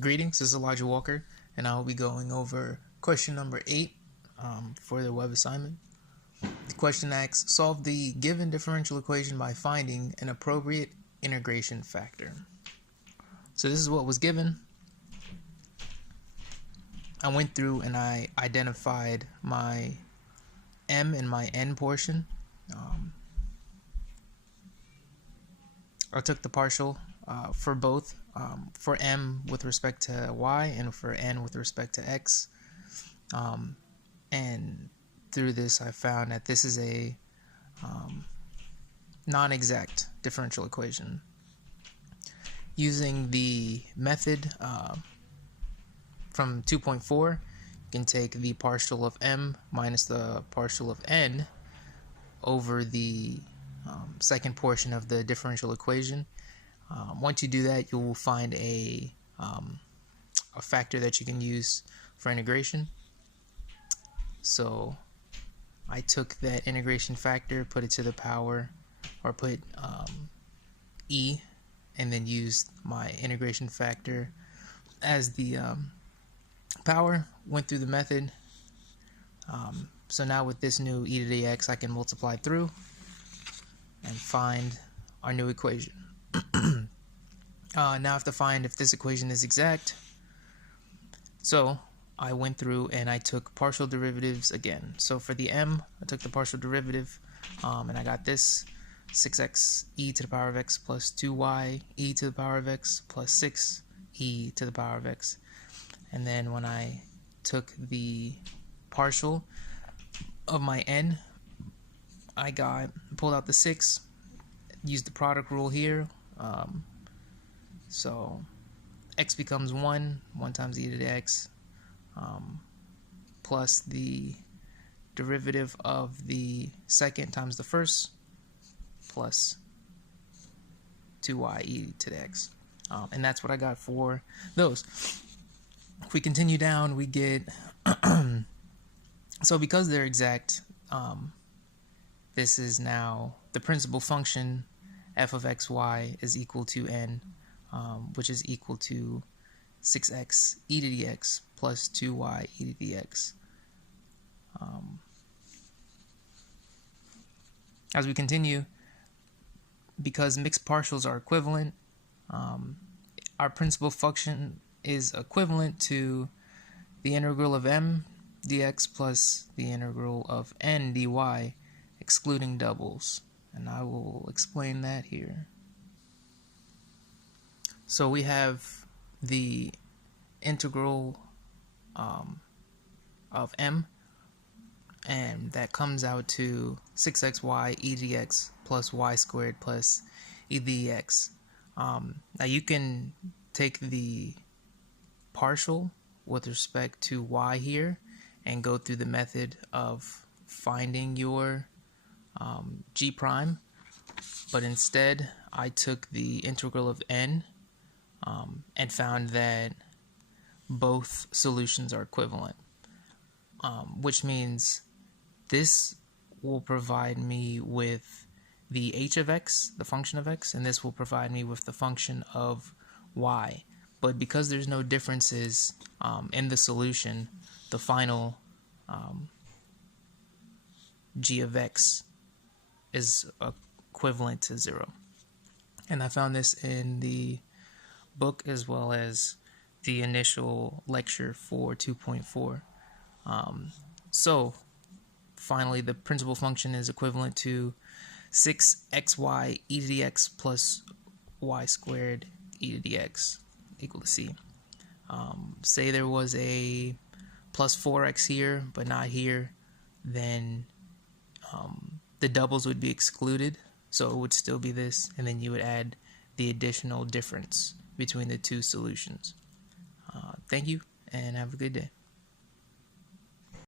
Greetings, this is Elijah Walker, and I will be going over question number 8 for the web assignment. The question asks, solve the given differential equation by finding an appropriate integration factor. So this is what was given. I went through and I identified my m and my n portion. I took the partial for both, for m with respect to y and for n with respect to x. And through this I found that this is a non-exact differential equation. Using the method from 2.4, you can take the partial of m minus the partial of n over the second portion of the differential equation. Once you do that, you will find a factor that you can use for integration. So I took that integration factor, put it to the power, or put e, and then used my integration factor as the power, went through the method. So now with this new e to the x, I can multiply through and find our new equation. Now I have to find if this equation is exact. So I went through and I took partial derivatives again. So for the m, I took the partial derivative, and I got this 6x e to the power of x plus 2y e to the power of x plus 6 e to the power of x. And then when I took the partial of my n, I pulled out the 6, used the product rule here. So x becomes 1 times e to the x, plus the derivative of the second times the first, plus 2y e to the x. And that's what I got for those. If we continue down, we get so because they're exact, this is now the principal function f of xy is equal to n, which is equal to 6x e to the x plus 2y e to the x. As we continue, because mixed partials are equivalent, our principal function is equivalent to the integral of m dx plus the integral of n dy, excluding doubles. And I will explain that here. So we have the integral of m, and that comes out to 6xy e dx plus y squared plus e dx. Now you can take the partial with respect to y here and go through the method of finding your g prime, but instead I took the integral of n and found that both solutions are equivalent, which means this will provide me with the h of x, the function of x, and this will provide me with the function of y. But because there's no differences in the solution, the final g of x is equivalent to 0. And I found this in the book as well as the initial lecture for 2.4. So finally, the principal function is equivalent to 6xy e to the x plus y squared e to the x equal to c. Say there was a plus 4x here but not here, then the doubles would be excluded, so it would still be this, and then you would add the additional difference between the two solutions. Thank you and have a good day.